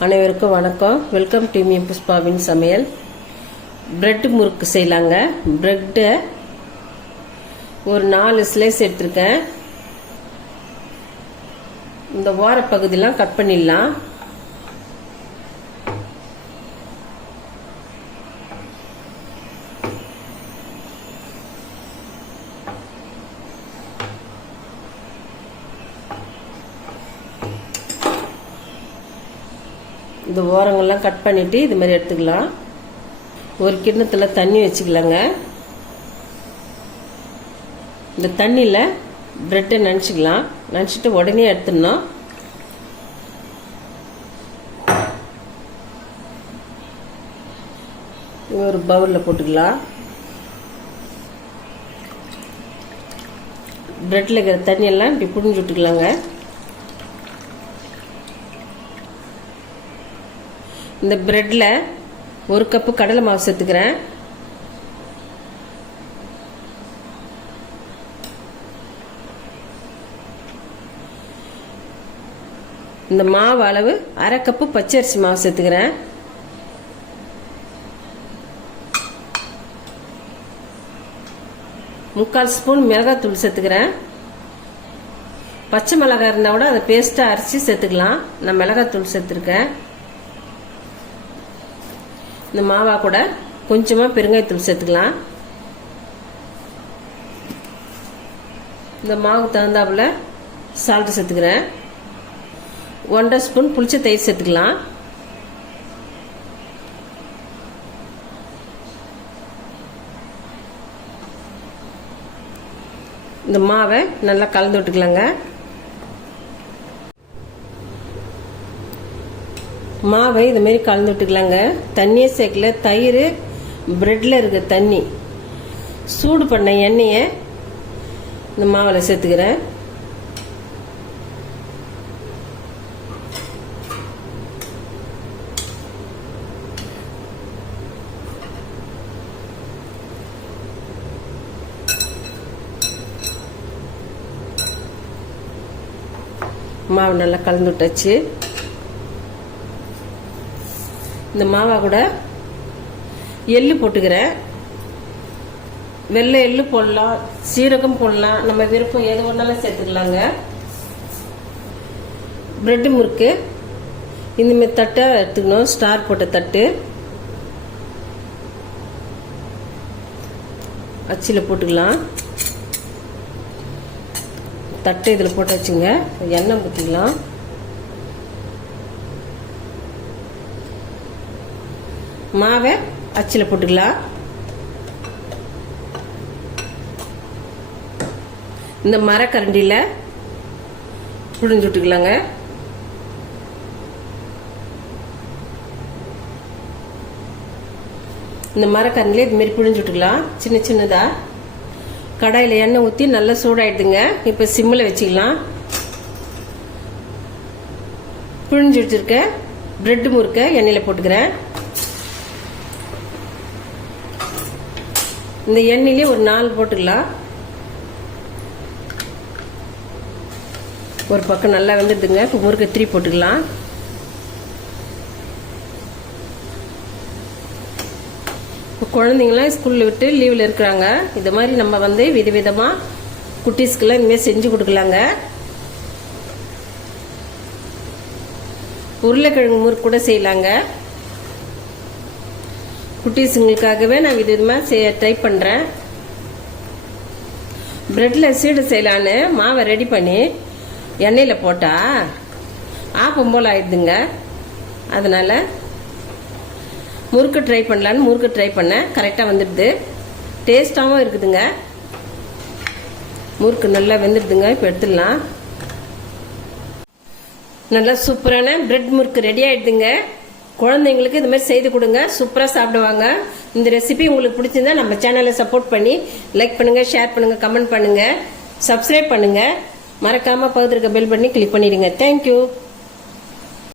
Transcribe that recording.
அனைவருக்கும் வணக்கம். Welcome to me புஷ்பாவின் சமையல். பிரெட் முறுக்கு செய்யலாங்க. பிரெட்டை ஒரு நாலு ஸ்லைஸ் எடுத்திருக்கேன். இந்த ஓரப்பகுதியெலாம் கட் பண்ணிடலாம். இந்த ஓரங்கள்லாம் கட் பண்ணிவிட்டு இது மாதிரி எடுத்துக்கலாம். ஒரு கிண்ணத்தில் தண்ணி வச்சுக்கலாங்க. இந்த தண்ணியில் ப்ரெட்டை நினச்சிக்கலாம். நினச்சிட்டு உடனே எடுத்துடணும். ஒரு பவுலில் போட்டுக்கலாம். ப்ரெட்டில் இருக்கிற தண்ணியெல்லாம் இப்படி புடிஞ்சு விட்டுக்கலாங்க. இந்த ப்ரெட்டில் ஒரு கப்பு கடலை மாவு சேர்த்துக்கிறேன். இந்த மாவு அளவு அரை கப்பு பச்சரிசி மாவு சேர்த்துக்கிறேன். முக்கால் ஸ்பூன் மிளகாத்தூள் சேர்த்துக்கிறேன். பச்சை மிளகாய் இருந்தால் கூட அதை பேஸ்ட்டாக அரைச்சி சேர்த்துக்கலாம். நான் மிளகாத்தூள் சேர்த்துருக்கேன். இந்த மாவா கூட கொஞ்சமாக பெருங்காயத்தூள் சேர்த்துக்கலாம். இந்த மாவுக்கு தகுந்தாப்புல சால்ட்டு சேர்த்துக்கிறேன். ஒன்றரை ஸ்பூன் புளிச்ச தயிர் சேர்த்துக்கலாம். இந்த மாவை நல்லா கலந்து விட்டுக்கலாங்க. மாவை இது கலந்து விட்டுக்கலாங்க. தண்ணியை சேர்க்கல. தயிர் ப்ரெட்டில் இருக்க தண்ணி. சூடு பண்ண எண்ணெயை இந்த மாவில் சேர்த்துக்கிறேன். மாவு நல்லா கலந்து விட்டாச்சு. இந்த மாவா கூட எள்ளு போட்டுக்கிறேன். வெள்ளை எள்ளு போடலாம் சீரகம் போடலாம் நம்ம விருப்பம் எது ஒன்றாலும் சேர்த்துக்கலாங்க. பிரெட்டு முறுக்கு. இந்தமாரி தட்டை எடுத்துக்கணும் ஸ்டார் போட்ட தட்டு. அச்சில் போட்டுக்கலாம். தட்டை இதில் போட்டு வச்சுங்க எண்ணெய் ஊற்றிக்கலாம் மாவை அச்சில் போட்டுக்கலாம். இந்த மரக்கரண்டியில் புழிஞ்சு விட்டுக்கலாங்க. இந்த மரக்கரண்டிலே இதுமாரி புழிஞ்சு விட்டுக்கலாம். சின்ன சின்னதாக கடாயில் எண்ணெய் ஊற்றி நல்லா சூடாயிடுதுங்க. இப்போ சிம்மில் வச்சுக்கலாம். புழிஞ்சு வச்சுருக்க பிரெட்டு முறுக்க எண்ணெயில் போட்டுக்கிறேன். இந்த எண்ணெயிலே ஒரு நாலு போட்டுக்கலாம். ஒரு பக்கம் நல்லா வந்துடுதுங்க. இப்போ முருகத்திரி போட்டுக்கலாம். இப்போ குழந்தைங்களாம் ஸ்கூலில் விட்டு லீவில் இருக்கிறாங்க. இது மாதிரி நம்ம வந்து விதவிதமாக குட்டீஸ்க்கெல்லாம் இனிமேல் செஞ்சு கொடுக்கலாங்க. உருளைக்கிழங்கு முறுக்கு கூட செய்யலாங்க. குட்டீஸுங்களுக்காகவே நான் விதவிதமாக செய்ய ட்ரை பண்ணுறேன் ப்ரெட்டில் சீடு செய்யலான்னு மாவை ரெடி பண்ணி எண்ணெயில் போட்டால் ஆப்பம் போல் ஆயிடுதுங்க. அதனால் முறுக்கு ட்ரை பண்ணலான்னு முறுக்கு ட்ரை பண்ணேன். கரெக்டாக வந்துடுது. டேஸ்ட்டாகவும் இருக்குதுங்க. முறுக்கு நல்லா வெந்துடுதுங்க. இப்போ எடுத்துடலாம். நல்லா சூப்பரான பிரெட் முறுக்கு ரெடி ஆயிடுதுங்க. குழந்தைங்களுக்கு இது மாதிரி செய்து கொடுங்க. சூப்பராக சாப்பிடுவாங்க. இந்த ரெசிபி உங்களுக்கு பிடிச்சிருந்தா நம்ம சேனலை சப்போர்ட் பண்ணி லைக் பண்ணுங்கள் ஷேர் பண்ணுங்கள் கமெண்ட் பண்ணுங்கள் சப்ஸ்கிரைப் பண்ணுங்கள் மறக்காமல் பகுதிருக்க பெல் பண்ணி கிளிக் பண்ணிடுங்க. Thank you